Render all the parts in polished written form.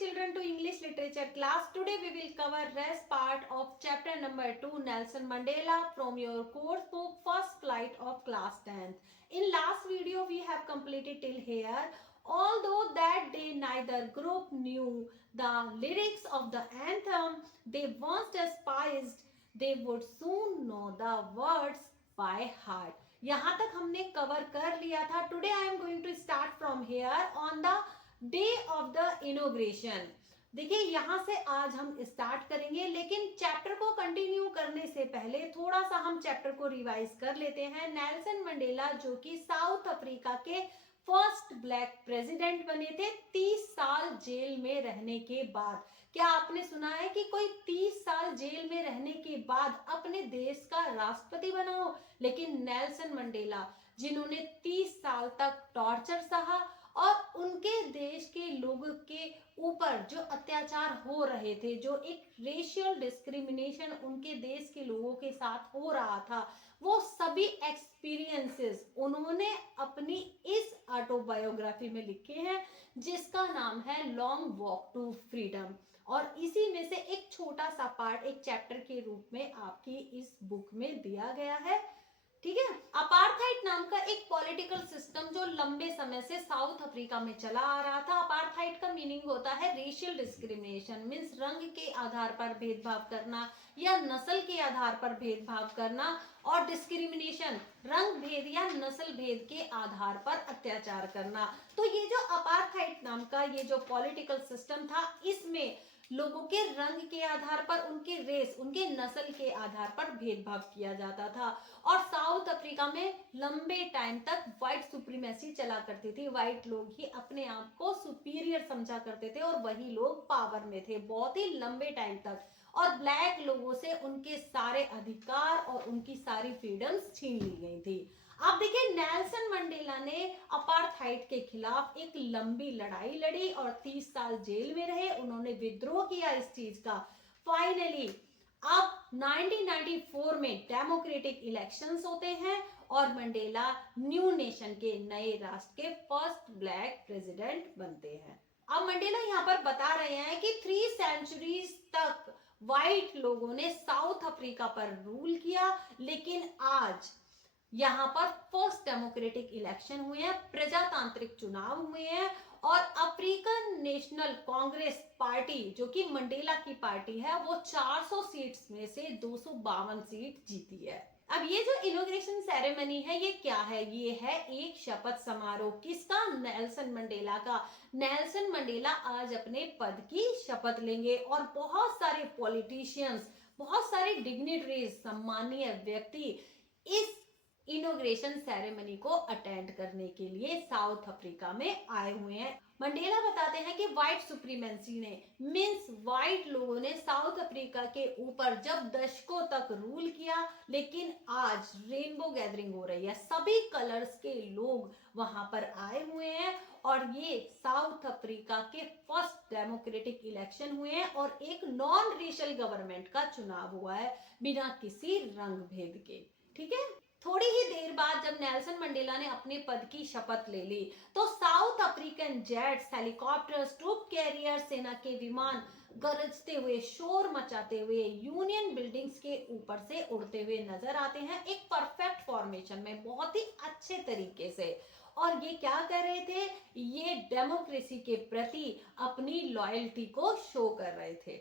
children to English literature class. Today we will cover rest part of chapter number 2 Nelson Mandela from your course book First Flight of class 10th. In last video we have completed till here. Although that day neither group knew the lyrics of the anthem they once despised, they would soon know the words by heart. यहाँ तक हमने cover कर लिया था. Today I am going to start from here on the day of the inauguration. देखिए यहां से आज हम स्टार्ट करेंगे, लेकिन चैप्टर को कंटिन्यू करने से पहले थोड़ा सा हम चैप्टर को रिवाइज कर लेते हैं. नेल्सन मंडेला जो कि साउथ अफ्रीका के फर्स्ट ब्लैक प्रेसिडेंट बने थे 30 साल जेल में रहने के बाद. क्या आपने सुना है कि कोई 30 साल जेल में रहने के बाद अपने देश का राष्ट्रपति बना हो? लेकिन नेल्सन मंडेला जिन्होंने 30 साल तक टॉर्चर सहा और उनके देश के लोगों के ऊपर जो अत्याचार हो रहे थे, जो एक रेशियल डिस्क्रिमिनेशन उनके देश के लोगों के साथ हो रहा था, वो सभी एक्सपीरियंसेस उन्होंने अपनी इस ऑटोबायोग्राफी में लिखे हैं जिसका नाम है लॉन्ग वॉक टू फ्रीडम. और इसी में से एक छोटा सा पार्ट एक चैप्टर के रूप में आपकी इस बुक में दिया गया है. ठीक है. अपार्थाइड नाम का एक पॉलिटिकल सिस्टम जो लंबे समय से साउथ अफ्रीका में चला आ रहा था. अपार्थाइड का मीनिंग होता है रेशियल डिस्क्रिमिनेशन, मींस रंग के आधार पर भेदभाव करना या नस्ल के आधार पर भेदभाव करना, और डिस्क्रिमिनेशन रंग भेद या नस्ल भेद के आधार पर अत्याचार करना. तो ये जो अपार्थाइड नाम का ये जो पॉलिटिकल सिस्टम था, इसमें लोगों के रंग के आधार पर, उनके रेस, उनके नस्ल के आधार पर भेदभाव किया जाता था. और साउथ अफ्रीका में लंबे टाइम तक व्हाइट सुप्रीमेसी चला करती थी. व्हाइट लोग ही अपने आप को सुपीरियर समझा करते थे और वही लोग पावर में थे बहुत ही लंबे टाइम तक. और ब्लैक लोगों से उनके सारे अधिकार और उनकी सारी फ्रीडम्स छीन ली गई थी. आप देखिए नेल्सन मंडेला ने अपार्थाइड के खिलाफ एक लंबी लड़ाई लड़ी और 30 साल जेल में रहे. उन्होंने विद्रोह किया इस चीज का. फाइनली अब 1994 में डेमोक्रेटिक इलेक्शंस होते हैं और मंडेला न्यू नेशन के नए राष्ट्र के फर्स्ट ब्लैक प्रेसिडेंट बनते हैं. अब मंडेला यहाँ पर बता रहे हैं कि 3 सेंचुरीज तक व्हाइट लोगों ने साउथ अफ्रीका पर रूल किया, लेकिन आज यहाँ पर फर्स्ट डेमोक्रेटिक इलेक्शन हुए हैं, प्रजातांत्रिक चुनाव हुए हैं और अफ्रीकन नेशनल कांग्रेस पार्टी जो कि मंडेला की पार्टी है, वो 400 सीट्स में से 252 सीट जीती है. अब ये जो इनॉग्रेशन सेरेमनी है ये क्या है? ये है एक शपथ समारोह. किसका? नेल्सन मंडेला का. नेल्सन मंडेला आज अपने पद की शपथ लेंगे और बहुत सारे पॉलिटिशियंस, बहुत सारे डिग्निटरीज, सम्मानीय व्यक्ति इस इनॉग्रेशन सेरेमनी को अटेंड करने के लिए साउथ अफ्रीका में आए हुए हैं. मंडेला बताते हैं कि व्हाइट सुप्रीमेसी ने, मींस व्हाइट लोगों ने साउथ अफ्रीका के ऊपर जब दशकों तक रूल किया, लेकिन आज रेनबो गैदरिंग हो रही है. सभी कलर्स के लोग वहां पर आए हुए हैं और ये साउथ अफ्रीका के फर्स्ट डेमोक्रेटिक इलेक्शन हुए हैं और एक नॉन रेशियल गवर्नमेंट का चुनाव हुआ है बिना किसी रंग भेद के. ठीक है. थोड़ी ही देर बाद जब नेल्सन मंडेला ने अपने पद की शपथ ले ली तो South African jets, helicopters, troop carrier, सेना के विमान गरजते हुए, शोर मचाते हुए यूनियन बिल्डिंग्स के ऊपर से उड़ते हुए नजर आते हैं एक परफेक्ट फॉर्मेशन में, बहुत ही अच्छे तरीके से. और ये क्या कर रहे थे? ये डेमोक्रेसी के प्रति अपनी लॉयल्टी को शो कर रहे थे.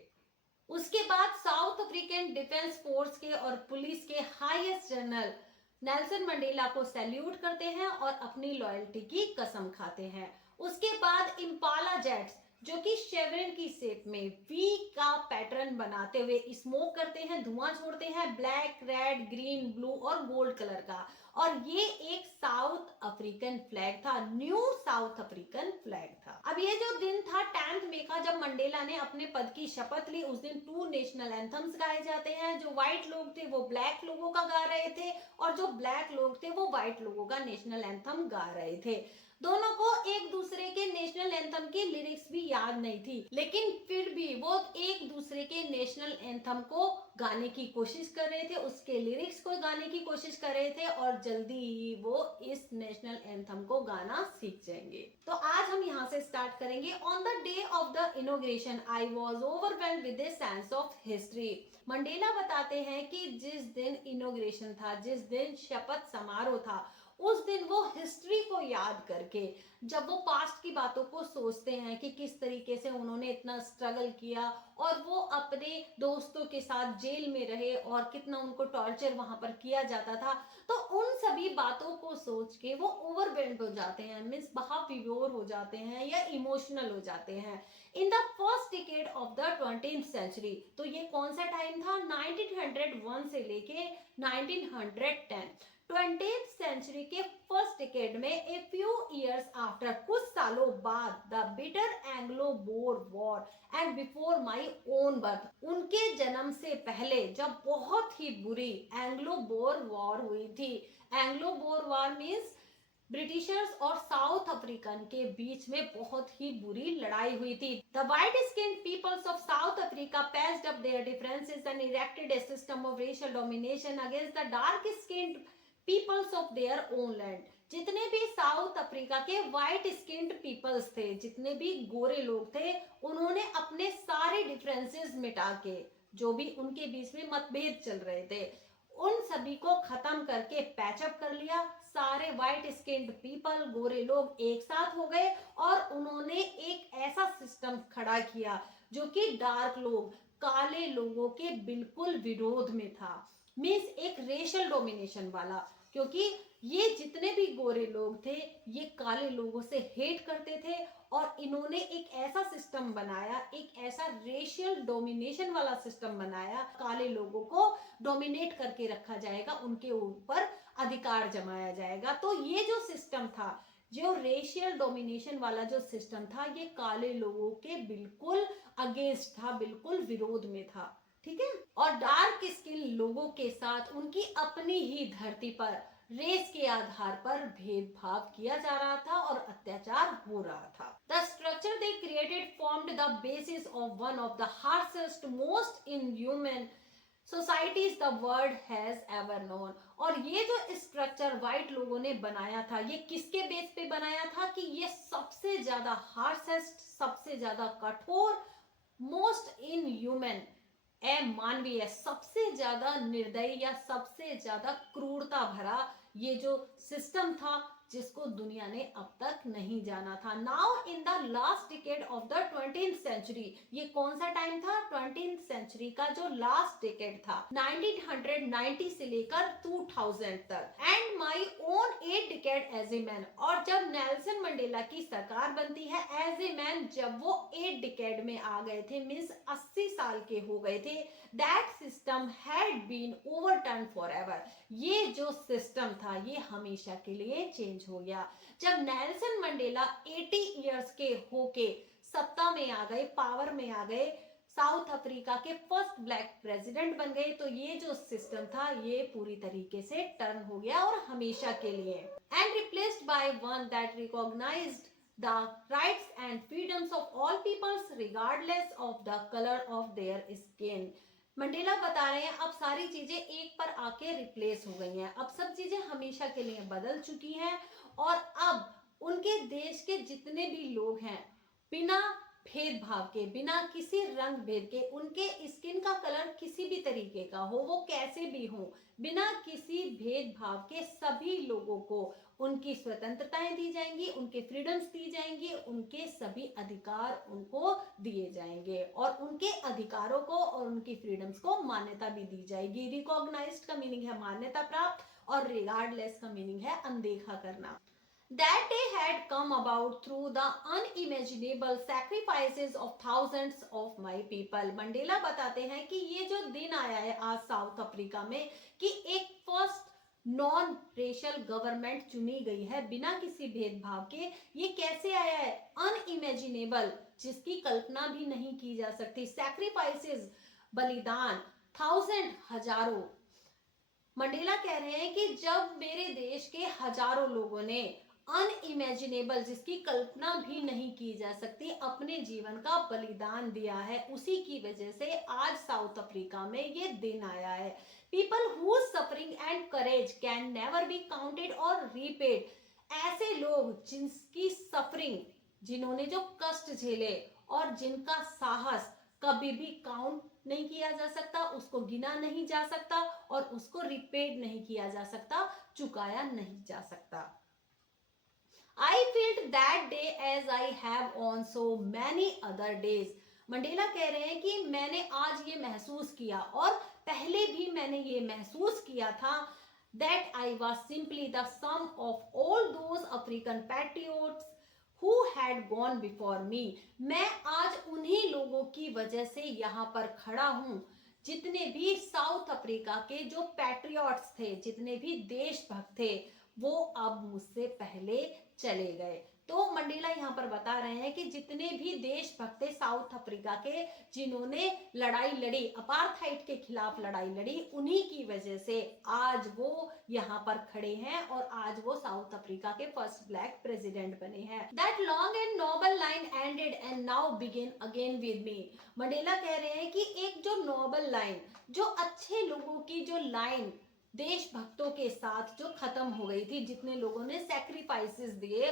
उसके बाद साउथ अफ्रीकन डिफेंस फोर्स के और पुलिस के हाईएस्ट जनरल नेल्सन मंडेला को सैल्यूट करते हैं और अपनी लॉयल्टी की कसम खाते हैं. उसके बाद इंपाला जेट्स जो कि शेवरन की शेप में वी का पैटर्न बनाते हुए स्मोक करते हैं, धुआं छोड़ते हैं, ब्लैक, रेड, ग्रीन, ब्लू और गोल्ड कलर का. और ये एक साउथ अफ्रीकन फ्लैग था, न्यू साउथ अफ्रीकन फ्लैग था. अब ये जो दिन था 10 मई का, जब मंडेला ने अपने पद की शपथ ली, उस दिन 2 नेशनल एंथम्स गाए जाते हैं. जो व्हाइट लोग थे वो ब्लैक लोगों का गा रहे थे और जो ब्लैक लोग थे वो व्हाइट लोगों का नेशनल एंथम गा रहे थे. दोनों को एक दूसरे के नेशनल एंथम की लिरिक्स भी याद नहीं थी, लेकिन फिर भी वो एक दूसरे के नेशनल एंथम को गाने की कोशिश कर रहे थे, उसके लिरिक्स को गाने की कोशिश कर रहे थे और जल्दी ही वो इस नेशनल एंथम को गाना सीख जाएंगे। तो आज हम यहाँ से स्टार्ट करेंगे। On the day of the inauguration I was overwhelmed with the sense of history. Mandela बताते हैं कि जिस दिन इनॉग्रेशन था, जिस दिन शपथ समारोह था, उस दिन वो हिस्ट्री को याद करके, जब वो पास्ट की बातों को सोचते हैं कि किस तरीके से उन्होंने इतना स्ट्रगल किया और वो अपने दोस्तों के साथ जेल में रहे और कितना उनको टॉर्चर वहां पर किया जाता था, तो उन सभी बातों को सोच के वो ओवरवेल्म्ड हो जाते हैं, मीन्स महाविभोर हो जाते हैं या इमोशनल हो जाते हैं। In the first decade of the 20th century, तो ये कौन सा टाइम था? 1901 से लेके 1910। 20th सेंचुरी के फर्स्ट डिकेड में ए फ्यू इयर्स आफ्टर, कुछ सालों बाद, the bitter Anglo Boer war and before my own birth, उनके जन्म से पहले जब बहुत ही बुरी एंग्लो बोर वॉर हुई थी। Anglo Boer war means britishers और साउथ अफ्रीकन के बीच में बहुत ही बुरी लड़ाई हुई थी। The white skin peoples of South Africa patched up their differences and erected a system of racial domination against the dark skinned peoples of their own land। जितने भी साउथ अफ्रीका के व्हाइट स्किन्ड पीपल्स थे, जितने भी गोरे लोग थे, उन्होंने अपने सारे डिफरेंसेस मिटा के, जो भी उनके बीच में मतभेद चल रहे थे, उन सभी को खत्म करके पैचअप कर लिया। सारे व्हाइट स्किन्ड पीपल, गोरे लोग एक साथ हो गए और उन्होंने एक ऐसा सिस्टम खड़ा किया जो कि डार्क लोग, काले लोगों के बिल्कुल विरोध में था। मीन्स एक रेशियल डोमिनेशन वाला, क्योंकि ये जितने भी गोरे लोग थे ये काले लोगों से हेट करते थे और इन्होंने एक ऐसा सिस्टम बनाया, एक ऐसा रेशियल डोमिनेशन वाला सिस्टम बनाया, काले लोगों को डोमिनेट करके रखा जाएगा, उनके ऊपर अधिकार जमाया जाएगा। तो ये जो सिस्टम था, जो रेशियल डोमिनेशन वाला जो सिस्टम था, ये काले लोगों के बिल्कुल अगेंस्ट था, बिल्कुल विरोध में था। ठीक है। और डार्क स्किन लोगों के साथ उनकी अपनी ही धरती पर रेस के आधार पर भेदभाव किया जा रहा था और अत्याचार हो रहा था। The structure they created formed the basis of one of the harshest, most inhuman societies the world has ever known. और ये जो स्ट्रक्चर व्हाइट लोगों ने बनाया था, ये किसके बेस पे बनाया था? कि ये सबसे ज्यादा हार्शेस्ट, सबसे ज्यादा कठोर, मोस्ट इनह्यूमन, अमानवीय, सबसे ज्यादा निर्दयी या सबसे ज्यादा क्रूरता भरा ये जो सिस्टम था, जिसको दुनिया ने अब तक नहीं जाना था। Now in the last decade of the 20th century, ये कौन सा टाइम था? 20th सेंचुरी का जो लास्ट डिकेड था, 1990 से लेकर 2000 तक। And my own 8 decade as a man, और जब नेल्सन मंडेला की सरकार बनती है एज ए मैन, जब वो 8 डिकेड में आ गए थे, मीन्स 80 साल के हो गए थे, that system had been overturn forever. ये जो सिस्टम था ये हमेशा के लिए चेंज हो गया। जब नेल्सन मंडेला 80 इयर्स के होके सत्ता में आ गए, पावर में आ गए, साउथ अफ्रीका के फर्स्ट ब्लैक प्रेसिडेंट बन गए, तो ये जो सिस्टम था ये पूरी तरीके से टर्न हो गया और हमेशा के लिए, and replaced by one that recognised the rights and freedoms of all peoples regardless of the color of their skin। Mandela बता रहे हैं अब सारी चीजें एक पर आके रिप्लेस हो गई हैं, अब सब चीजें हमेशा के लिए बदल चुकी हैं और अब उनके देश के जितने भी लोग हैं, बिना भेदभाव के, बिना किसी रंग भेद के, उनके स्किन का कलर किसी भी तरीके का हो, वो कैसे भी हो, बिना किसी भेदभाव के सभी लोगों को उनकी स्वतंत्रताएं दी जाएंगी, उनके फ्रीडम्स दी जाएंगी, उनके सभी अधिकार उनको दिए जाएंगे और उनके अधिकारों को और उनकी फ्रीडम्स को मान्यता भी दी जाएगी। रिकॉग्नाइज्ड का मीनिंग है मान्यता प्राप्त और रिगार्डलेस का मीनिंग है अनदेखा करना। That day had come about through the unimaginable sacrifices of thousands of my people। Mandela बताते हैं कि ये जो दिन आया है आज साउथ अफ्रीका में कि एक फर्स्ट नॉन रेशियल गवर्नमेंट चुनी गई है बिना किसी भेदभाव के, ये कैसे आया है? अनइमेजिनेबल, जिसकी कल्पना भी नहीं की जा सकती। सैक्रिफाइसेस, बलिदान, थाउजेंड, हजारों। मंडेला कह रहे हैं कि जब मेरे देश के हजारों लोगों ने अनइमेजिनेबल, जिसकी कल्पना भी नहीं की जा सकती, अपने जीवन का बलिदान दिया है। उसी की वजह से आज साउथ अफ्रीका में ये दिन आया है। People whose suffering and courage can never be counted और रीपेड। ऐसे लोग जिनकी सफरिंग, जिन्होंने जो कष्ट झेले और जिनका साहस कभी भी काउंट नहीं किया जा सकता, उसको गिना नहीं जा सकता और उसको रिपेड नहीं किया जा सकता, चुकाया नहीं जा सकता। I felt that day as I have on so many other days. Mandela कह रहे हैं कि मैंने आज ये महसूस किया और पहले भी मैंने ये महसूस किया था that I was simply the sum of all those African patriots who had gone before me. मैं आज उन्हीं लोगों की वजह से यहाँ पर खड़ा हूँ जितने भी साउथ अफ्रीका के जो पैट्रियट्स थे, जितने भी देशभक्त थे, वो अब मुझसे पहले चले गए। तो मंडेला यहाँ पर बता रहे हैं कि जितने भी देशभक्त थे साउथ अफ्रीका के, जिन्होंने लड़ाई लड़ी, अपार्थाइड के खिलाफ लड़ाई लड़ी, उन्हीं की वजह से आज वो यहाँ पर खड़े हैं और आज वो साउथ अफ्रीका के फर्स्ट ब्लैक प्रेसिडेंट बने हैं। That long and noble line ended and now begin again with me. Mandela कह रहे हैं कि एक जो नोबल लाइन, जो अच्छे लोगों की जो लाइन देशभक्तों के साथ जो खत्म हो गई थी, जितने लोगों ने सैक्रिफाइसेस दिए,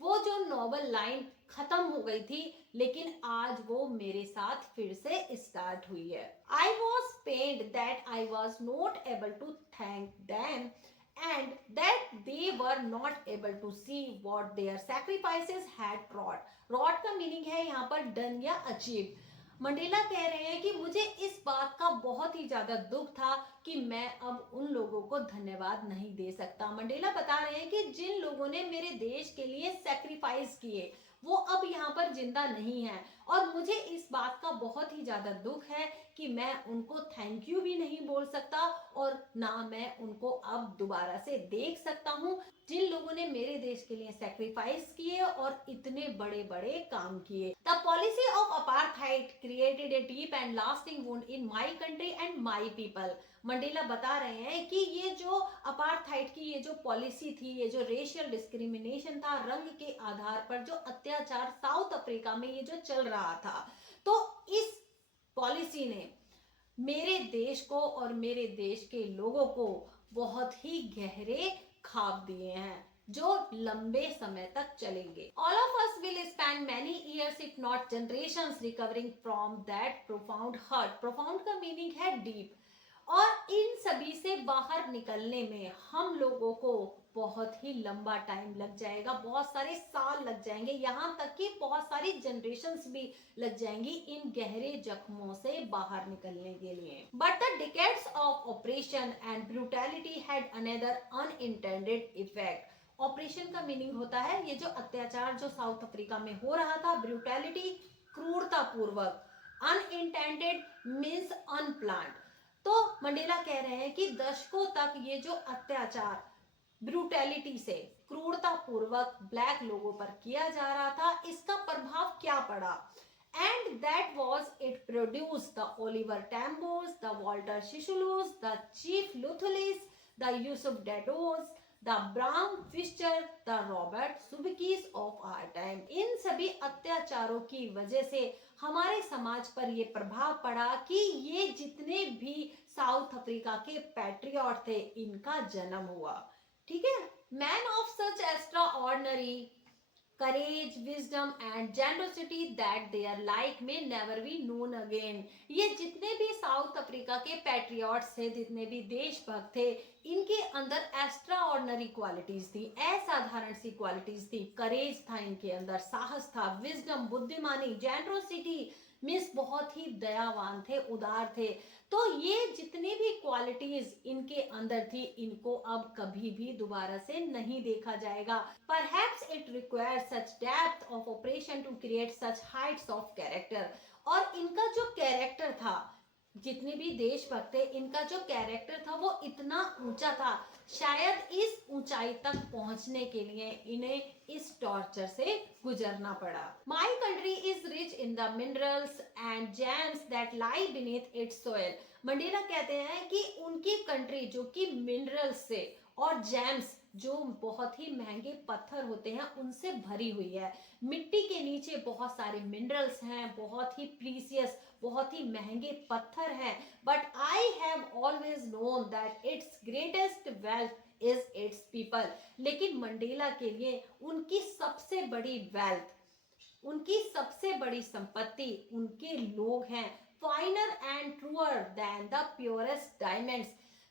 वो जो नोबल लाइन खत्म हो गई थी, लेकिन आज वो मेरे साथ फिर से स्टार्ट हुई है। I was pained that I was not able to thank them and that they were not able to see what their sacrifices had wrought. wrought का मीनिंग है यहाँ पर डन या अचीव। मंडेला कह रहे हैं कि मुझे इस बात का बहुत ही ज्यादा दुख था कि मैं अब उन लोगों को धन्यवाद नहीं दे सकता। मंडेला बता रहे हैं कि जिन लोगों ने मेरे देश के लिए सैक्रिफाइस किए, वो अब यहाँ पर जिंदा नहीं है और मुझे इस बात का बहुत ही ज्यादा दुख है कि मैं उनको थैंक यू भी नहीं बोल सकता और ना मैं उनको अब दोबारा से देख सकता हूँ, जिन लोगों ने मेरे देश के लिए सैक्रिफाइस किए और इतने बड़े बड़े काम किए। The policy of apartheid created a deep and lasting wound in my country and my people. Mandela बता रहे हैं कि ये जो अपार्थाइड की ये जो पॉलिसी थी, ये जो रेशियल डिस्क्रिमिनेशन था, रंग के आधार पर जो अत्याचार साउथ अफ्रीका में ये जो चल रहा था, तो इस पॉलिसी ने मेरे देश को और मेरे देश के लोगों को बहुत ही गहरे खाप दिए हैं जो लंबे समय तक चलेंगे। All of us will spend many years if not generations recovering from that profound hurt. profound का मीनिंग है deep, और इन सभी से बाहर निकलने में हम लोगों को बहुत ही लंबा टाइम लग जाएगा, बहुत सारे साल लग जाएंगे, यहाँ तक कि बहुत सारी जनरेशन्स भी लग जाएंगी इन गहरे जख्मों से बाहर निकलने के लिए। But the decades of operation and brutality had another unintended effect. Operation का मीनिंग होता है ये जो अत्याचार जो साउथ अफ्रीका में हो रहा था, ब्रूटैलिटी क्रूरता पूर्वक, अनइंटेंडेड मीन्स अनप्लान्ड। तो मंडेला कह रहे हैं कि दशकों तक ये जो अत्याचार ब्रूटैलिटी से, क्रूरता पूर्वक ब्लैक लोगों पर किया जा रहा था, इसका प्रभाव क्या पड़ा? And that was it produced the Oliver Tambos, the Walter Sisulu, the Chief Luthulis, the Yusuf Dados, the Bram Fischer, the Robert Subikis of our time. इन सभी अत्याचारों की वजह से हमारे समाज पर ये प्रभाव पड़ा कि ये जितने भी साउथ अफ्रीका के पैट्रियट थे, इनका जन्म हुआ। ठीक है, man of such extra ordinary courage, wisdom and generosity that their like may never be known again. ये जितने भी साउथ अफ्रीका के पैट्रियट्स थे, जितने भी देशभक्त थे, इनके अंदर एक्स्ट्रा ऑर्डिनरी क्वालिटीज थी, असाधारण सी क्वालिटीज थी। करेज था इनके अंदर, साहस था, विजडम बुद्धिमानी, जेनरोसिटी मीन्स बहुत ही दयावान थे, उदार थे। तो ये जितनी भी क्वालिटीज इनके अंदर थी, इनको अब कभी भी दोबारा से नहीं देखा जाएगा। Perhaps it requires such depth of operation to create such heights of character. और इनका जो कैरेक्टर था, जितने भी देशभक्त थे, इनका जो कैरेक्टर था वो इतना ऊंचा था, शायद इस ऊंचाई तक पहुंचने के लिए इन्हें इस टॉर्चर से गुजरना पड़ा। My country is rich in the minerals and James that lie beneath it's soil. Mandela कहते हैं कि उनकी कंट्री जो कि मिनरल्स से और जेम्स जो बहुत ही महंगे पत्थर होते हैं उनसे भरी हुई है। मिट्टी के नीचे बहुत सारे मिनरल्स हैं, बहुत ही प्रीसियस, बहुत ही महंगे पत्थर हैं, but I have always known that it's greatest wealth is it's people. लेकिन मंडेला के लिए उनकी सबसे बड़ी वेल्थ, उनकी सबसे बड़ी संपत्ति उनके लोग हैं। Finer and truer than the purest diamonds,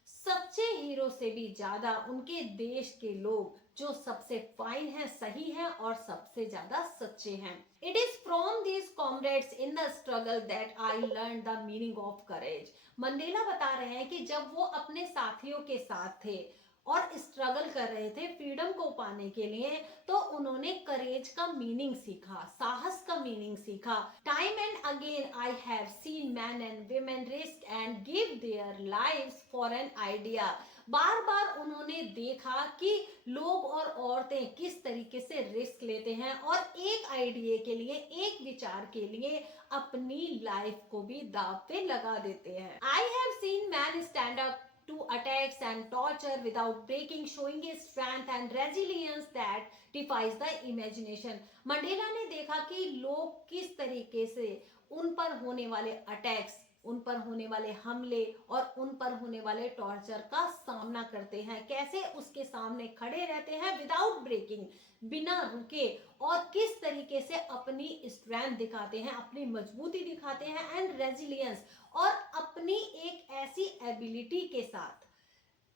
सच्चे हीरो से भी ज्यादा उनके देश के लोग जो सबसे फाइन हैं, सही हैं और सबसे ज्यादा सच्चे हैं। It is from these comrades in the struggle that I learn the meaning of courage. Mandela बता रहे हैं कि जब वो अपने साथियों के साथ थे और स्ट्रगल कर रहे थे फ्रीडम को पाने के लिए, तो उन्होंने करेज का मीनिंग सीखा, साहस का मीनिंग सीखा। Time and again I have seen man and women risk and give their lives for an idea. बार बार उन्होंने देखा कि लोग और औरतें किस तरीके से रिस्क लेते हैं और एक आइडिया के लिए, एक विचार के लिए अपनी लाइफ को भी दांव पे लगा देते हैं। आई have seen man stand up to attacks and torture without breaking, showing a strength and resilience that defies the imagination। Mandela ने देखा कि लोग किस तरीके से उन पर होने वाले अटैक्स, उन पर होने वाले हमले और उन पर होने वाले टॉर्चर का सामना करते हैं, कैसे उसके सामने खड़े रहते हैं विदाउट ब्रेकिंग, बिना रुके, और किस तरीके से अपनी स्ट्रेंथ दिखाते हैं, अपनी मजबूती दिखाते हैं एंड रेजिलियंस, और अपनी एक ऐसी एबिलिटी के साथ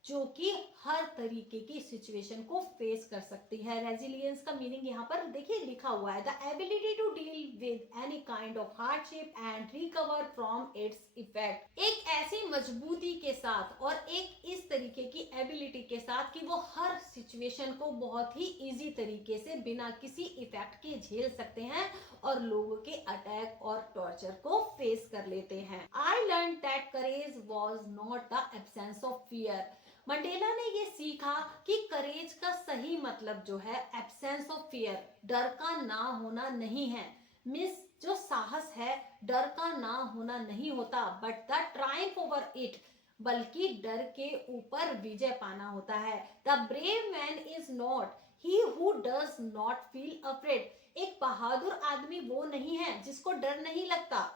जो कि हर तरीके की सिचुएशन को फेस कर सकती है। रेजिलियंस का मीनिंग यहाँ पर देखिए लिखा हुआ है, the ability to deal with any kind of hardship and recover from its effect. एक ऐसी मजबूती के साथ और एक इस तरीके की एबिलिटी के साथ कि वो हर सिचुएशन को बहुत ही इजी तरीके से बिना किसी इफेक्ट के झेल सकते हैं और लोगों के अटैक और टॉर्चर को फेस कर लेते हैं। I learn that courage was not the absence of fear. Mandela ने ये सीखा कि करेज का सही मतलब जो है एब्सेंस ऑफ फियर, डर का ना होना नहीं है। मिस जो साहस है डर का ना होना नहीं होता, but the Triumph over it, बल्कि डर के ऊपर विजय पाना होता है। The brave man is not he who does not feel afraid. एक बहादुर आदमी वो नहीं है जिसको डर नहीं लगता,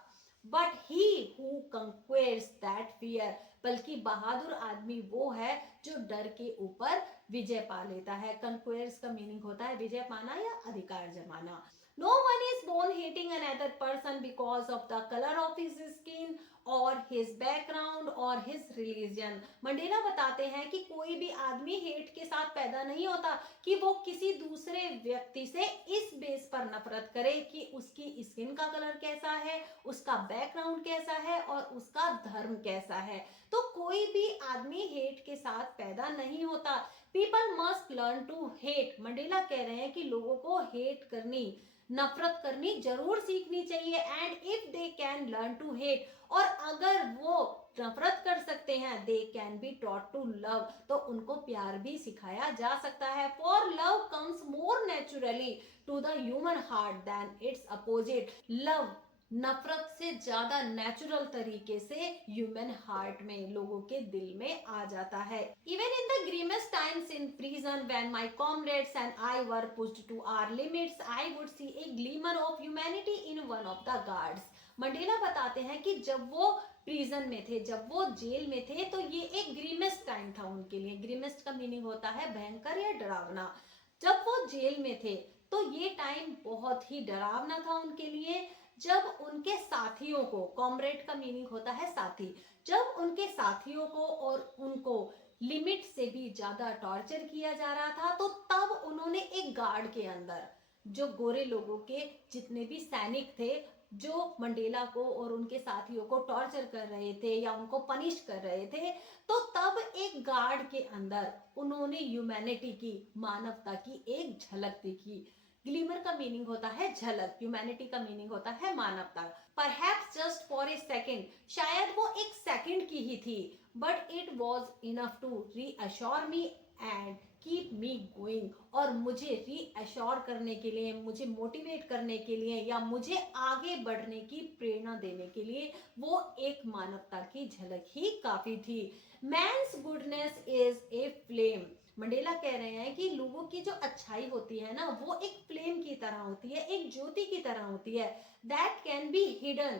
but he who conquers that fear, बल्कि बहादुर आदमी वो है जो डर के ऊपर विजय पा लेता है। कंक्वेयर्स का मीनिंग होता है विजय पाना या अधिकार जमाना। No one is born hating another person because of the color of his skin or his background or his religion। Mandela बताते हैं कि कोई भी आदमी हेट के साथ पैदा नहीं होता कि वो किसी दूसरे व्यक्ति से इस बेस पर नफरत करे कि उसकी स्किन का कलर कैसा है, उसका बैकग्राउंड कैसा है और उसका धर्म कैसा है। तो कोई भी आदमी हेट के साथ पैदा नहीं होता। People must learn to hate. Mandela कह रहे हैं कि लोगों को हेट करनी, नफरत करनी जरूर सीखनी चाहिए। And if they can learn to hate, और अगर वो नफरत कर सकते हैं, they can be taught to love, तो उनको प्यार भी सिखाया जा सकता है। For love comes more naturally to the human heart than its opposite. Love नफरत से ज्यादा नेचुरल तरीके से ह्यूमन हार्ट में, लोगों के दिल में आ जाता है। Even in the grimmest times in prison when my comrades and I were pushed to our limits, I would see a glimmer of humanity in one of the guards. Mandela बताते हैं कि जब वो प्रिजन में थे, जब वो jail में थे, तो ये एक ग्रीमेस्ट टाइम था उनके लिए। ग्रीमेस्ट का मीनिंग होता है भयंकर या डरावना। जब वो जेल में थे तो ये टाइम बहुत ही डरावना था उनके लिए, जब उनके साथियों को, कॉमरेड का मीनिंग होता है साथी, जब उनके साथियों को और उनको लिमिट से भी ज्यादा टॉर्चर किया जा रहा था, तो तब उन्होंने एक गार्ड के अंदर, जो गोरे लोगों के जितने भी सैनिक थे जो मंडेला को और उनके साथियों को टॉर्चर कर रहे थे या उनको पनिश कर रहे थे, तो तब एक गार्ड के अंदर उन्होंने ह्यूमैनिटी की, मानवता की एक झलक देखी। ग्लिमर का मीनिंग होता है झलक, ह्यूमैनिटी का मीनिंग होता है मानवता। Perhaps just for a second, शायद वो एक सेकेंड की ही थी, but it was enough to reassure me and keep me going, और मुझे रीअश्योर करने के लिए, मुझे मोटिवेट करने के लिए या मुझे आगे बढ़ने की प्रेरणा देने के लिए वो एक मानवता की झलक ही काफी थी। Man's goodness is a flame, Mandela कह रहे हैं कि लोगों की जो अच्छाई होती है ना, वो एक फ्लेम की तरह होती है, एक ज्योति की तरह होती है, दैट कैन बी हिडन,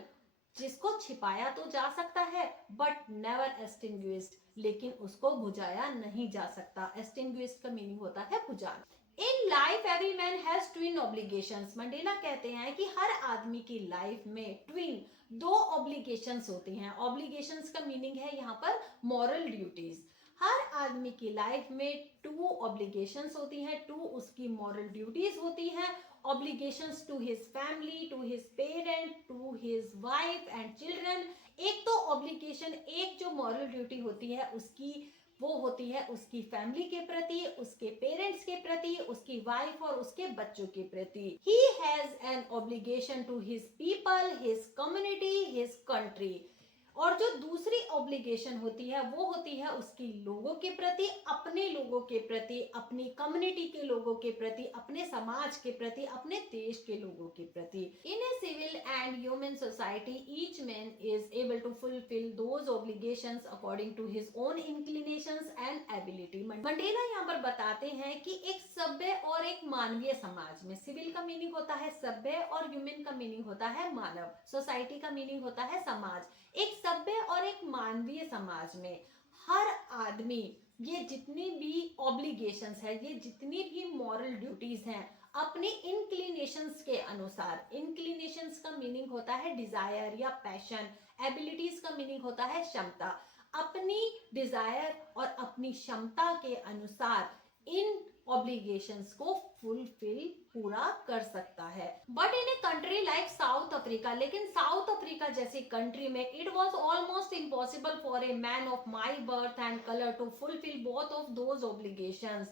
जिसको छिपाया तो जा सकता है बट नेवर एक्सटिंग्विश्ड, लेकिन उसको बुझाया नहीं जा सकता। एक्सटिंग्विश्ड का मीनिंग होता है बुझाना। In life every man has twin obligations. Mandela कहते हैं कि हर आदमी की लाइफ में ट्विन, दो ऑब्लिगेशंस होती हैं। ऑब्लिगेशंस का मीनिंग है यहाँ पर मॉरल ड्यूटीज। हर आदमी की लाइफ में टू ऑब्लिगेशंस होती हैं, टू उसकी मॉरल ड्यूटीज होती हैं। Obligations to his family, to his parent, to his wife and children. एक तो ऑब्लिगेशन, एक जो मॉरल ड्यूटी होती है उसकी, वो होती है उसकी फैमिली के प्रति, उसके पेरेंट्स के प्रति, उसकी वाइफ और उसके बच्चों के प्रति। He has an obligation to his people, his community, his country. और जो दूसरी ऑब्लिगेशन होती है वो होती है उसकी लोगों के प्रति, अपने लोगों के प्रति, अपनी कम्युनिटी के लोगों के प्रति, अपने समाज के प्रति, अपने देश के लोगों के प्रति। In a civil and human society each man is able to fulfil those obligations according to his own inclinations and ability. Mandela यहाँ पर बताते हैं कि एक सभ्य और एक मानवीय समाज में, सिविल का मीनिंग होता है सभ्य और ह्यूमन का मीनिंग होता है मानव, सोसाइटी का मीनिंग होता है समाज। एक सभ्य और एक मानवीय समाज में हर आदमी ये जितनी भी ऑब्लिगेशंस है, ये जितनी भी मॉरल ड्यूटीज हैं, अपने इंक्लिनेशंस के अनुसार, इंक्लिनेशंस का मीनिंग होता है डिजायर या पैशन, एबिलिटीज का मीनिंग होता है क्षमता, अपनी डिजायर और अपनी क्षमता के अनुसार इन ऑब्लिगेशंस को फुलफिल पूरा कर सकता है। But in a country like South Africa, लेकिन साउथ अफ्रीका जैसी कंट्री में it was almost impossible for a man of my birth and colour to fulfil both of those obligations.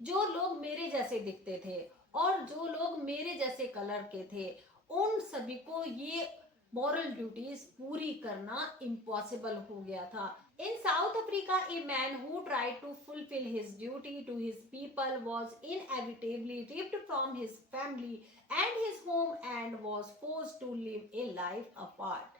जो लोग मेरे जैसे दिखते थे और जो लोग मेरे जैसे कलर के थे, उन सभी को ये मॉरल ड्यूटीज पूरी करना इम्पॉसिबल हो गया था। In South Africa, a man who tried to fulfill his duty to his people was inevitably ripped from his family and his home and was forced to live a life apart.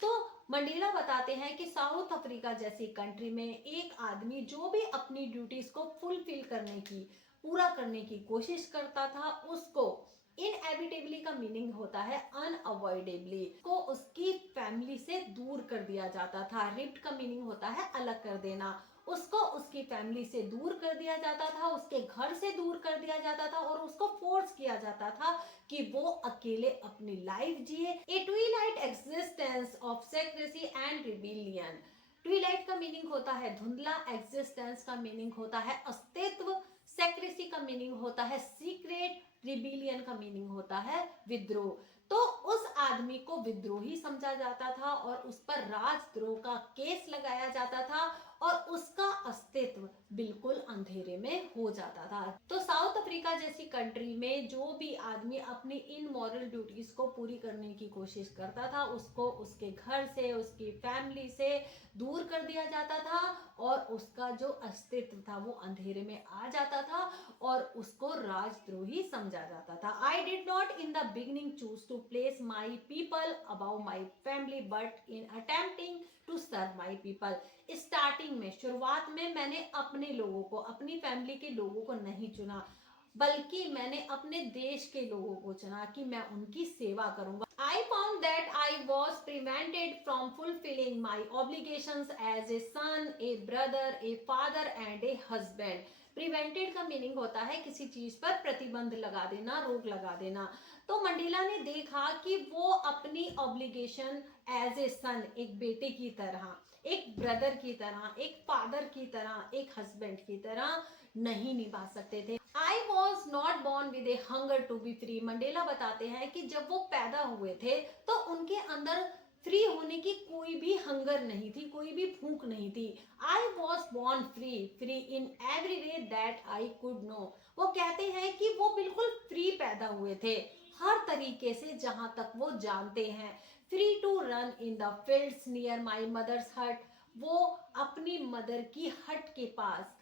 तो Mandela बताते हैं कि south Africa जैसी country में एक आदमी जो भी अपनी ड्यूटीज को फुलफिल करने की, पूरा करने की कोशिश करता था, उसको इनएविटेबली का मीनिंग होता है अनअवॉइडेबली, को उसकी फैमिली से दूर कर दिया जाता था। रिप्ट का मीनिंग होता है अलग कर देना। उसको उसकी फैमिली से दूर कर दिया जाता था, उसके घर से दूर कर दिया जाता था और उसको फोर्स किया जाता था कि वो अकेले अपनी लाइफ जिए। A twilight existence of secrecy and rebellion. Twilight का मीनिंग होता है धुंधला, एग्जिस्टेंस का मीनिंग होता है अस्तित्व, सेक्रेसी का मीनिंग होता है सीक्रेट, रिबेलियन का मीनिंग होता है विद्रोह। तो उस आदमी को विद्रोही समझा जाता था और उस पर राजद्रोह का केस लगाया जाता था और उसका अस्तित्व बिल्कुल अंधेरे में हो जाता था। तो साउथ अफ्रीका जैसी कंट्री में जो भी आदमी अपनी इन मॉरल ड्यूटीज को पूरी करने की कोशिश करता था, उसको उसके घर से, उसकी फैमिली से दूर कर दिया जाता था और उसका जो अस्तित्व था वो अंधेरे में आ जाता था और उसको राजद्रोही समझा जाता था। I did not in the beginning choose to place my people above my family but in attempting to serve my people. Starting में, शुरुआत में मैंने अपने लोगों को, अपनी फैमिली के लोगों को नहीं चुना, बल्कि मैंने अपने देश के लोगों को चुना कि मैं उनकी सेवा करूंगा। I found that I was prevented from fulfilling my obligations as a son, a brother, a father and a husband. Prevented का मीनिंग होता है किसी चीज पर प्रतिबंध लगा देना, रोक लगा देना। तो मंडेला ने देखा कि वो अपनी ऑब्लिगेशन एज ए सन, एक बेटे की तरह, एक ब्रदर की तरह, एक फादर की तरह, एक हस्बैंड की तरह नहीं निभा सकते थे। I was not born with a hunger to be free. Mandela बताते हैं कि जब वो पैदा हुए थे तो उनके अंदर फ्री होने की कोई भी हंगर नहीं थी, कोई भी भूख नहीं थी। I was born free, free in every way that I could know. वो कहते हैं कि वो बिल्कुल फ्री पैदा हुए थे हर तरीके से जहां तक वो जानते हैं। Free to run in the fields near my mother's hut. वो अपनी मदर की हट के पास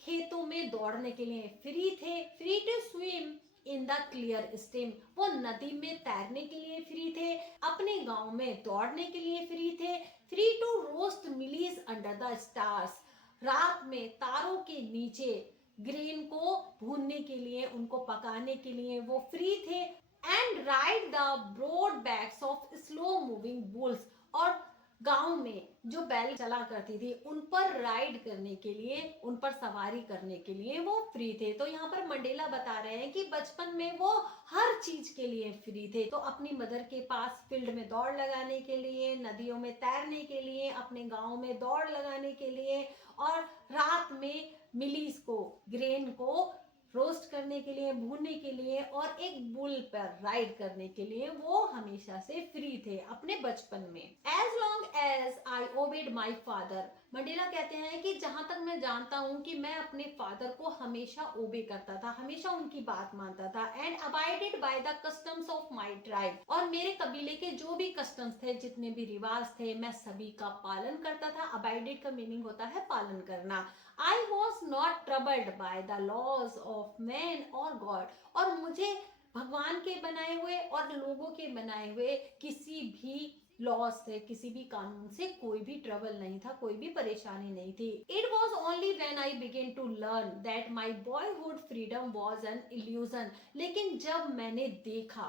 खेतों में दौड़ने के लिए फ्री थे। Free to swim in the clear stream. वो नदी में तैरने के लिए फ्री थे, अपने गांव में दौड़ने के लिए फ्री थे। Free to roast mealies under the stars. रात में तारों के नीचे ग्रेन को भूनने के लिए, उनको पकाने के लिए वो फ्री थे। And ride the broad backs of slow moving bulls, और गांव में जो बैल चला करती थी उन पर राइड करने के लिए, उन पर सवारी करने के लिए वो फ्री थे। तो यहाँ पर मंडेला बता रहे हैं कि बचपन में वो हर चीज के लिए फ्री थे। तो अपनी मदर के पास फील्ड में दौड़ लगाने के लिए, नदियों में तैरने के लिए, अपने गांव में दौड़ लगाने के लिए, और रात में मिलीस को, ग्रेन को रोस्ट करने के लिए, भूनने के लिए, और एक बुल पर राइड करने के लिए वो हमेशा से फ्री थे अपने बचपन में। As long as I obeyed my father, Mandela कहते हैं कि जहां तक मैं जानता हूं कि मैं अपने फादर को हमेशा ओबे करता था, हमेशा उनकी बात मानता था। And abided by the customs of my tribe, और मेरे कबीले के जो भी कस्टम्स थे, जितने भी रिवाज थे, मैं सभी का पालन करता था। अबाइडेड का मीनिंग होता है पालन करना। I was not troubled by the laws of man or God, और मुझे भगवान के बनाए हुए और लोगों के बनाए हुए किसी भी लॉज से, किसी भी कानून से कोई भी ट्रबल नहीं था, कोई भी परेशानी नहीं थी। It was only when I began to learn that my boyhood freedom was an illusion, लेकिन जब मैंने देखा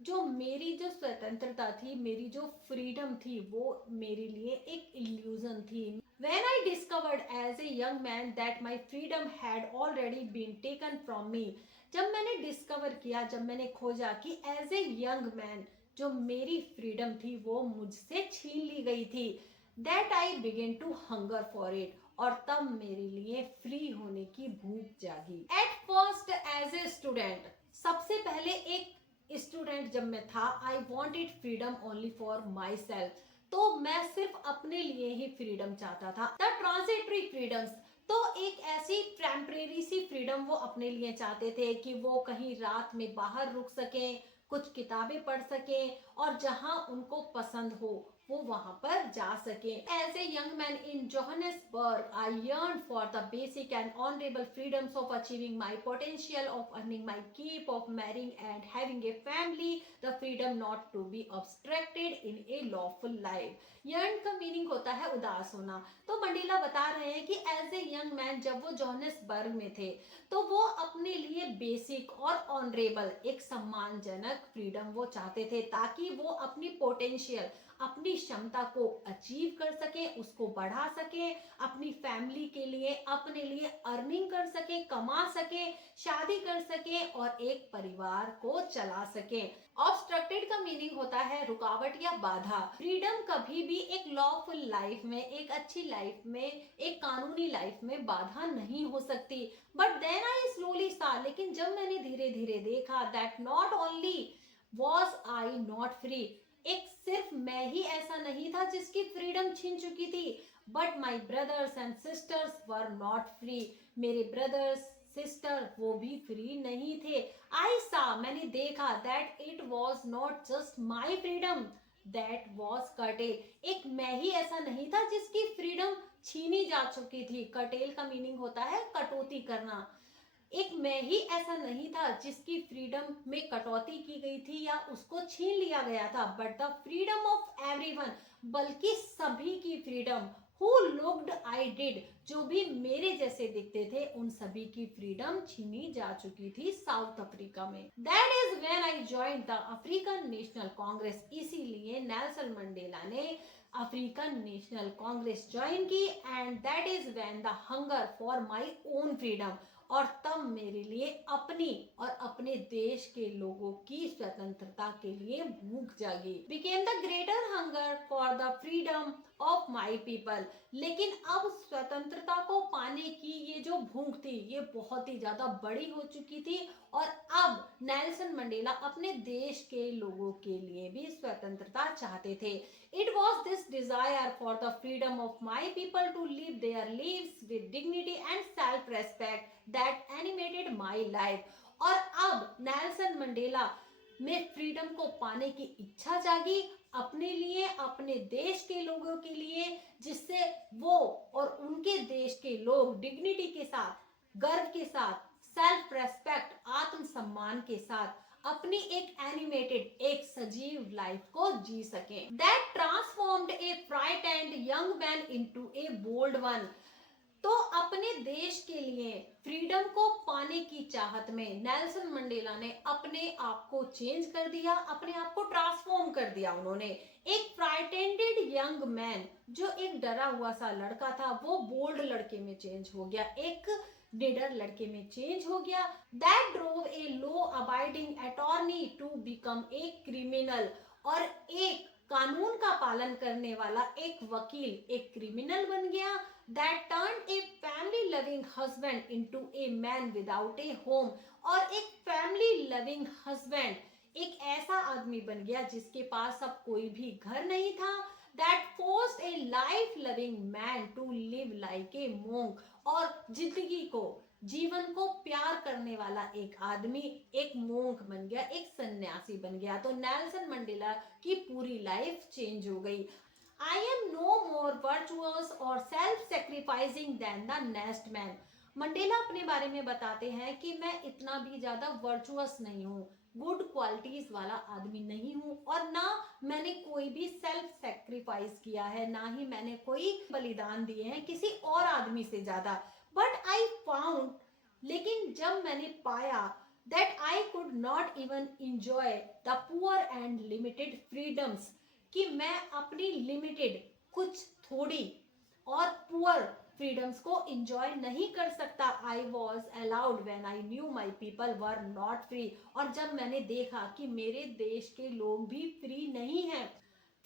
जो मेरी जो स्वतंत्रता थी, मेरी जो फ्रीडम थी, वो मेरे लिए एक इल्यूजन थी। When I discovered as a young man that my freedom had already been taken from me, जब मैंने डिस्कवर किया, जब मैंने खोजा कि एज ए यंग मैन जो मेरी फ्रीडम थी वो मुझसे छीन ली गई थी, that I began to hunger for it, और तब मेरे लिए फ्री होने की भूख जागी। At first as a student, सबसे पहले एक स्टूडेंट जब मैं था, I wanted freedom only for my self, तो मैं सिर्फ अपने लिए ही फ्रीडम चाहता था। द ट्रांजिटरी फ्रीडम्स, तो एक ऐसी टेम्परेरी सी फ्रीडम वो अपने लिए चाहते थे कि वो कहीं रात में बाहर रुक सकें, कुछ किताबें पढ़ सकें, और जहां उनको पसंद हो वो वहां पर जा सके। As a young man in Johannesburg, I yearned for the basic and honorable freedoms of achieving my potential, of earning my keep, of marrying and having a family, the freedom not to be obstructed in a lawful life। Yearn का meaning होता है उदास होना। तो Mandela बता रहे हैं कि एज ए यंग मैन जब वो जोहान्सबर्ग में थे तो वो अपने लिए बेसिक और ऑनरेबल, एक सम्मानजनक फ्रीडम वो चाहते थे, ताकि वो अपनी पोटेंशियल, अपनी क्षमता को अचीव कर सके, उसको बढ़ा सके, अपनी फैमिली के लिए, अपने लिए अर्निंग कर सके, कमा सके, शादी कर सके, और एक परिवार को चला सके। ऑब्स्ट्रक्टेड का मीनिंग होता है रुकावट या बाधा। फ्रीडम कभी भी एक लॉफुल लाइफ में, एक अच्छी लाइफ में, एक कानूनी लाइफ में बाधा नहीं हो सकती। बट देन आई स्लोली सा, लेकिन जब मैंने धीरे धीरे देखा that not only was I not free, एक सिर्फ मैं ही ऐसा नहीं था जिसकी फ्रीडम छीन चुकी थी, but my brothers and sisters were not free, मेरे ब्रदर्स सिस्टर वो भी फ्री नहीं थे। आई सा, मैंने देखा that it was not just my freedom that was cartel, एक मैं ही ऐसा नहीं था जिसकी फ्रीडम छीनी जा चुकी थी। कर्टेल का मीनिंग होता है कटौती करना। एक मैं ही ऐसा नहीं था जिसकी फ्रीडम में कटौती की गई थी या उसको छीन लिया गया था, but the freedom of everyone, बल्कि सभी की freedom, who looked I did, जो भी मेरे जैसे दिखते थे, उन सभी की फ्रीडम छीनी जा चुकी थी साउथ अफ्रीका में। That is when I joined the African national Congress, इसीलिए नेल्सन मंडेला ने अफ्रीकन नेशनल कांग्रेस ज्वाइन की। And that is when the hunger for my own freedom, और तब मेरे लिए अपनी और अपने देश के लोगों की स्वतंत्रता के लिए भूख जागी। Became the greater hunger for the freedom of my people, लेकिन अब स्वतंत्रता को पाने की ये जो भूख थी ये बहुत ही ज्यादा बड़ी हो चुकी थी, और अब नेल्सन मंडेला अपने देश के लोगों के लिए भी स्वतंत्रता चाहते थे। It was this desire for the freedom of my people to live their lives with dignity and self-respect that animated my life। और अब नेल्सन मंडेला में फ्रीडम को पाने की इच्छा जागी, अपने लिए, अपने देश के लोगों के लिए, जिससे वो और उनके देश के लोग डिग्निटी के साथ, गर्व के साथ, सेल्फ रेस्पेक्ट, आत्मसम्मान के साथ अपनी एक एनिमेटेड, एक सजीव लाइफ को जी सकें। That transformed a frightened young man into a bold one, तो अपने देश के लिए फ्रीडम को पाने की चाहत में नेल्सन मंडेला ने अपने आप को चेंज कर दिया, अपने आप को ट्रांसफॉर्म कर दिया। उन्होंने एक फ्राइटेंडेड यंग मैन, जो एक डरा हुआ सा लड़का था, वो बोल्ड लड़के में चेंज हो गया, एक निडर लड़के में चेंज हो गया। That drove a law abiding attorney to become a criminal, और एक कानून का पालन करने वाला एक वकील एक क्रिमिनल बन गया। That turned a family loving husband into a man without a home, और एक family loving husband एक ऐसा आदमी बन गया जिसके पास अब कोई भी घर नहीं था। That forced a life loving man to live like a monk, और जिंदगी को, जीवन को प्यार करने वाला एक आदमी एक मोंक बन गया, एक सन्यासी बन गया। तो नेल्सन मंडेला की पूरी लाइफ चेंज हो गई। I am no more virtuous or self-sacrificing than the next man. Mandela अपने बारे में बताते हैं कि मैं इतना भी ज्यादा वर्चुअस नहीं हूँ, गुड क्वालिटीज वाला आदमी नहीं हूँ, और ना मैंने कोई भी सेल्फ सेक्रीफाइस किया है, ना ही मैंने कोई बलिदान दिए हैं किसी और आदमी से ज्यादा। बट आई फाउंड, लेकिन जब मैंने पाया that I could not even enjoy the poor and limited freedoms, कि मैं अपनी लिमिटेड, कुछ थोड़ी और पुअर फ्रीडम्स को एंजॉय नहीं कर सकता। I was allowed when I knew my people were not free, और जब मैंने देखा कि मेरे देश के लोग भी फ्री नहीं हैं।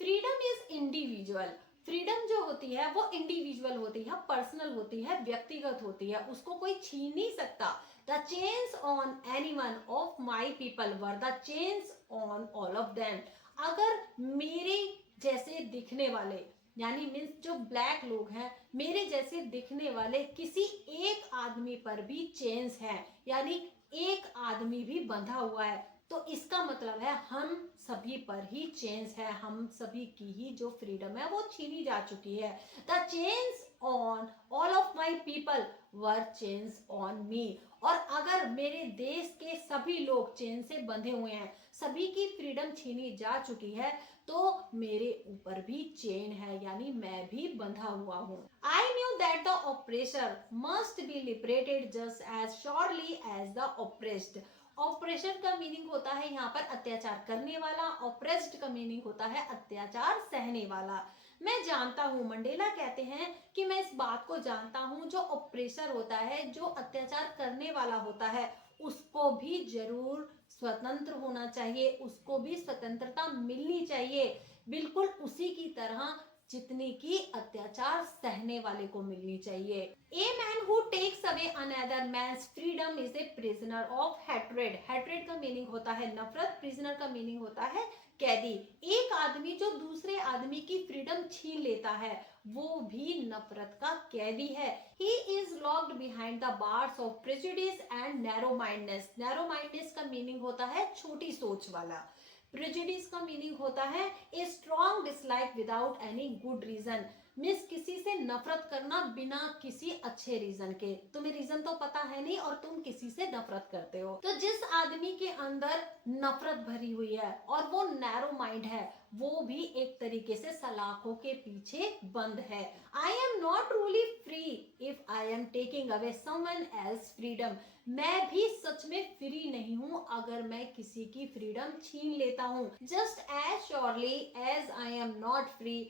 फ्रीडम इज इंडिविजुअल, फ्रीडम जो होती है वो इंडिविजुअल होती है, पर्सनल होती है, व्यक्तिगत होती है, उसको कोई छीन नहीं सकता। The chains on anyone of my people were the chains on all of them. अगर मेरे जैसे दिखने वाले, यानी मीन्स जो ब्लैक लोग हैं, मेरे जैसे दिखने वाले किसी एक आदमी पर भी चेन्स है, यानी एक आदमी भी बंधा हुआ है, तो इसका मतलब है हम सभी पर ही चेन्स है, हम सभी की ही जो फ्रीडम है वो छीनी जा चुकी है। The chains on all of my people were chains on me, और अगर मेरे देश के सभी लोग चेन से बंधे हुए हैं, सभी की फ्रीडम छीनी जा चुकी है, तो मेरे ऊपर भी चेन है, यानी मैं भी बंधा हुआ हूँ। I knew that the oppressor must be liberated just as surely as the oppressed. Oppression का मीनिंग होता है यहाँ पर अत्याचार करने वाला, ऑप्रेस्ड का मीनिंग होता है अत्याचार सहने वाला। मैं जानता हूँ, मंडेला कहते हैं कि मैं इस बात को जानता हूँ, जो ऑपरेसर होता है, जो अत्याचार करने वाला होता है, उसको भी जरूर स्वतंत्र होना चाहिए, उसको भी स्वतंत्रता मिलनी चाहिए, बिल्कुल उसी की तरह जितनी की अत्याचार सहने वाले को मिलनी चाहिए। A man who takes away another man's freedom is a prisoner of hatred. Hatred का मीनिंग होता है नफरत, प्रिजनर का मीनिंग होता है कैदी। एक आदमी जो दूसरे आदमी की फ्रीडम छीन लेता है वो भी नफरत का कैदी है। He is locked behind the bars of prejudice and narrow mindedness. narrow mindedness का मीनिंग होता है छोटी सोच वाला, प्रेजुडिस का मीनिंग होता है a strong dislike without any good reason, means किसी से नफरत करना बिना किसी अच्छे रीजन के। तुम्हें रीजन तो पता है नहीं और तुम किसी से नफरत करते हो। तो जिस आदमी के अंदर नफरत भरी हुई है और वो नैरो माइंड है, वो भी एक तरीके से सलाखों के पीछे बंद है। आई am not truly free if I am taking away someone else freedom. मैं भी सच में फ्री नहीं हूँ अगर मैं किसी की फ्रीडम छीन लेता हूँ। Just as surely as I am not free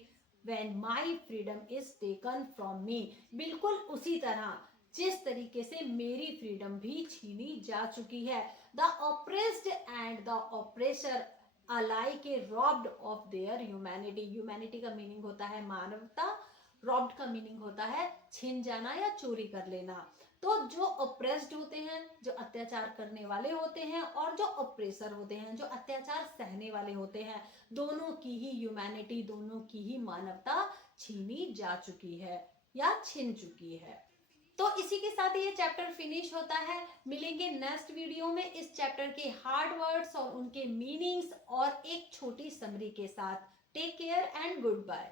when my freedom is taken from me। बिल्कुल उसी तरह जिस तरीके से मेरी फ्रीडम भी छीनी जा चुकी है। The oppressed and the oppressor alike robbed of their humanity। humanity का मीनिंग होता है मानवता, robbed का मीनिंग होता है छीन जाना या चोरी कर लेना। तो जो ऑप्रेस्ड होते हैं, जो अत्याचार करने वाले होते हैं, और जो ऑप्रेसर होते हैं, जो अत्याचार सहने वाले होते हैं, दोनों की ही ह्यूमैनिटी, दोनों की ही मानवता छीनी जा चुकी है या छिन चुकी है। तो इसी के साथ ये चैप्टर फिनिश होता है। मिलेंगे नेक्स्ट वीडियो में इस चैप्टर के हार्ड वर्ड्स और उनके मीनिंग्स और एक छोटी समरी के साथ। Take care and good bye.